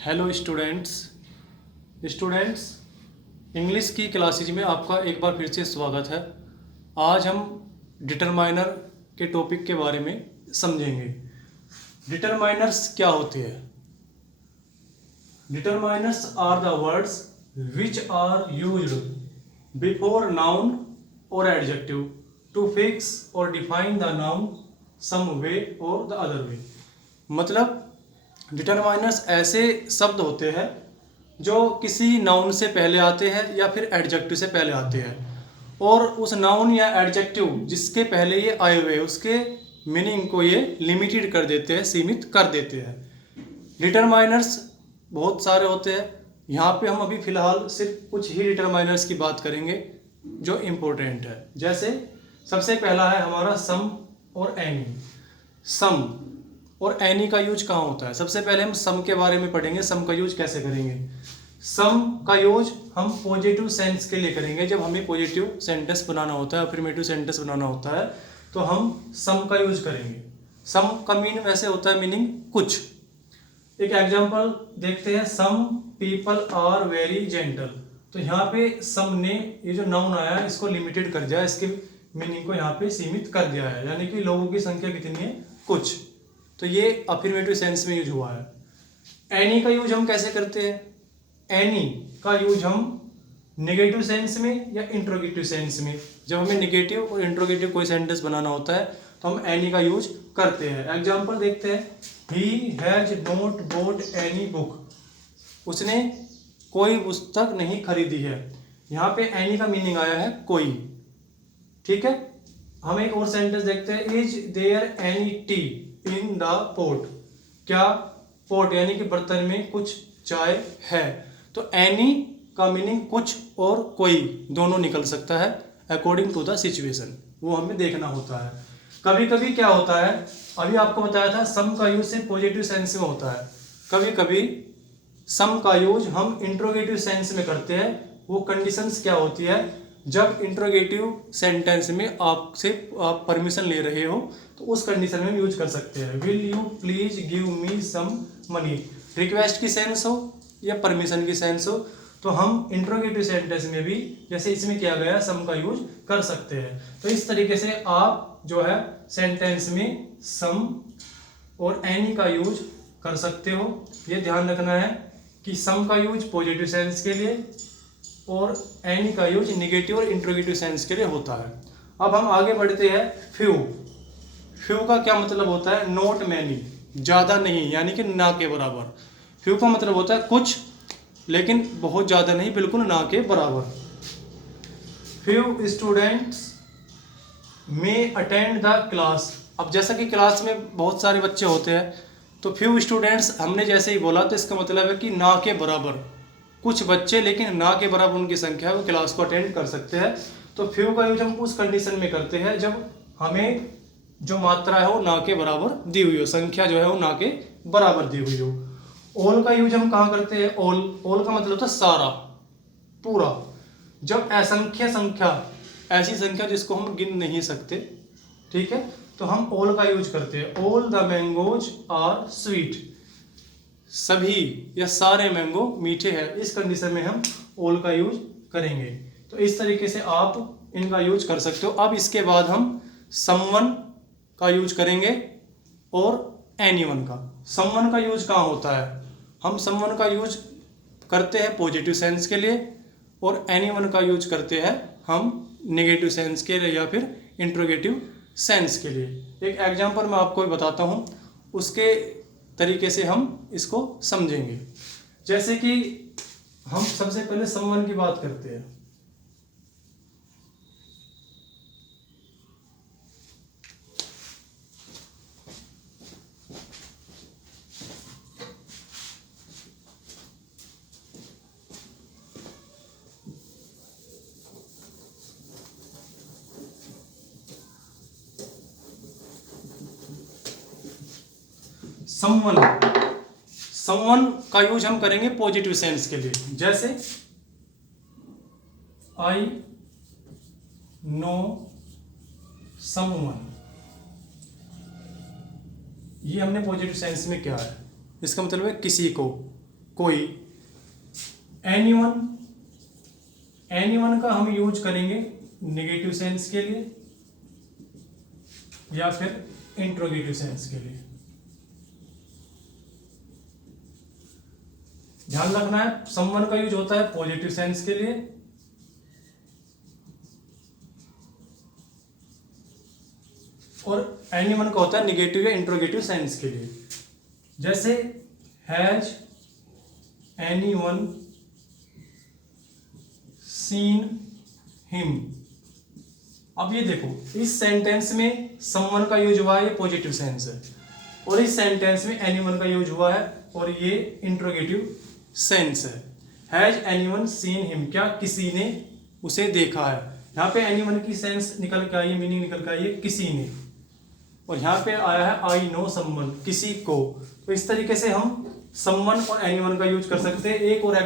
Hello students English की classes में आपका एक बार फिर से स्वागत है। आज हम डिटरमाइनर के टॉपिक के बारे में समझेंगे। डिटरमाइनर्स क्या होते हैं? Determiners are the words which are used before noun और एडजेक्टिव टू फिक्स और define the noun some way और द अदर वे। मतलब डिटरमाइनर्स ऐसे शब्द होते हैं जो किसी नाउन से पहले आते हैं या फिर एडजेक्टिव से पहले आते हैं, और उस नाउन या एडजेक्टिव जिसके पहले ये आए हुए उसके मीनिंग को ये लिमिटेड कर देते हैं, सीमित कर देते हैं। डिटरमाइनर्स बहुत सारे होते हैं। यहाँ पे हम अभी फ़िलहाल सिर्फ कुछ ही डिटरमाइनर्स की बात करेंगे जो इम्पोर्टेंट है। जैसे सबसे पहला है हमारा सम और एनी। सम और एनी का यूज कहाँ होता है? सबसे पहले हम सम के बारे में पढ़ेंगे, सम का यूज कैसे करेंगे। सम का यूज हम पॉजिटिव सेंस के लिए करेंगे। जब हमें पॉजिटिव सेंटेंस बनाना होता है, अफर्मेटिव सेंटेंस बनाना होता है, तो हम सम का यूज करेंगे। सम का मीन वैसे होता है मीनिंग कुछ। एक एग्जांपल देखते हैं, some people are very gentle. तो यहाँ पे सम ने ये जो नाउन आया है इसको लिमिटेड कर दिया, इसके मीनिंग को यहाँ पे सीमित कर दिया है, यानी कि लोगों की संख्या कितनी है? कुछ। तो ये अफर्मेटिव सेंस में यूज हुआ है। एनी का यूज हम कैसे करते हैं? एनी का यूज हम नेगेटिव सेंस में या इंट्रोगेटिव सेंस में, जब हमें नेगेटिव और इंट्रोगेटिव कोई सेंटेंस बनाना होता है तो हम एनी का यूज करते हैं। एग्जांपल देखते हैं, he has not bought any book. उसने कोई पुस्तक नहीं खरीदी है। यहाँ पे एनी का मीनिंग आया है कोई। ठीक है, हम एक और सेंटेंस देखते हैं, is there any tea in the pot. क्या पोट यानी कि बर्तन में कुछ चाय है? तो एनी का मीनिंग कुछ और कोई दोनों निकल सकता है अकॉर्डिंग टू द सिचुएशन, वो हमें देखना होता है। कभी कभी क्या होता है, अभी आपको बताया था सम का यूज से पॉजिटिव सेंस में होता है। कभी कभी सम का यूज हम इंट्रोगेटिव सेंस में करते हैं। वो कंडीशंस क्या होती है? जब इंट्रोगेटिव सेंटेंस में आपसे आप परमिशन ले रहे हो तो उस कंडीशन में यूज कर सकते हैं। Will you please give me some money, request की सेंस हो या परमिशन की सेंस हो, तो हम इंट्रोगेटिव सेंटेंस में भी जैसे इसमें किया गया सम का यूज कर सकते हैं। तो इस तरीके से आप जो है सेंटेंस में सम और एनी का यूज कर सकते हो। ये ध्यान रखना है कि सम का यूज पॉजिटिव सेंस के लिए और एनी का यूज निगेटिव और इंट्रोगेटिव सेंस के लिए होता है। अब हम आगे बढ़ते हैं, फ्यू। फ्यू का क्या मतलब होता है? नॉट मैनी, ज़्यादा नहीं, यानी कि ना के बराबर। फ्यू का मतलब होता है कुछ, लेकिन बहुत ज़्यादा नहीं, बिल्कुल ना के बराबर। फ्यू स्टूडेंट्स में अटेंड द क्लास। अब जैसा कि क्लास में बहुत सारे बच्चे होते हैं, तो फ्यू स्टूडेंट्स हमने जैसे ही बोला तो इसका मतलब है कि ना के बराबर कुछ बच्चे, लेकिन ना के बराबर उनकी संख्या है, वो क्लास को अटेंड कर सकते हैं। तो फ्यू का यूज हम उस कंडीशन में करते हैं जब हमें जो मात्रा है वो ना के बराबर दी हुई हो, संख्या जो है वो ना के बराबर दी हुई हो। ऑल का यूज हम कहाँ करते हैं? ऑल का मतलब होता है सारा, पूरा। जब असंख्य संख्या, ऐसी संख्या जिसको हम गिन नहीं सकते, ठीक है, तो हम ऑल का यूज करते हैं। All the mangoes are sweet, सभी या सारे मैंगो मीठे हैं। इस कंडीशन में हम ऑल का यूज करेंगे। तो इस तरीके से आप इनका यूज कर सकते हो। अब इसके बाद हम समवन का यूज करेंगे और एनीवन का। समवन का यूज कहाँ होता है? हम समवन का यूज करते हैं पॉजिटिव सेंस के लिए और एनीवन का यूज करते हैं हम नेगेटिव सेंस के लिए या फिर इंट्रोगेटिव सेंस के लिए। एक एग्जांपल मैं आपको बताता हूँ, उसके तरीके से हम इसको समझेंगे। जैसे कि हम सबसे पहले समवन की बात करते हैं। समवन, समवन का यूज हम करेंगे पॉजिटिव सेंस के लिए। जैसे आई नो समवन, ये हमने पॉजिटिव सेंस में किया है। इसका मतलब है किसी को, कोई। एनीवन का हम यूज करेंगे नेगेटिव सेंस के लिए या फिर इंट्रोगेटिव सेंस के लिए। ध्यान रखना है, समवन का यूज होता है पॉजिटिव सेंस के लिए और एनीवन का होता है निगेटिव या इंट्रोगेटिव सेंस के लिए। जैसे हैज एनीवन सीन हिम। अब ये देखो, इस सेंटेंस में समवन का यूज हुआ है, ये पॉजिटिव सेंस है, और इस सेंटेंस में एनीवन का यूज हुआ है और ये इंट्रोगेटिव सेंस है। हैज एनीवन सीन हिम, क्या किसी ने उसे देखा है। यहाँ पे एनीवन की सेंस निकल के आई, मीनिंग निकल के आई है किसी ने, और यहाँ पे आया है आई नो समवन, किसी को। तो इस तरीके से हम समवन और एनीवन का यूज कर सकते हैं। एक और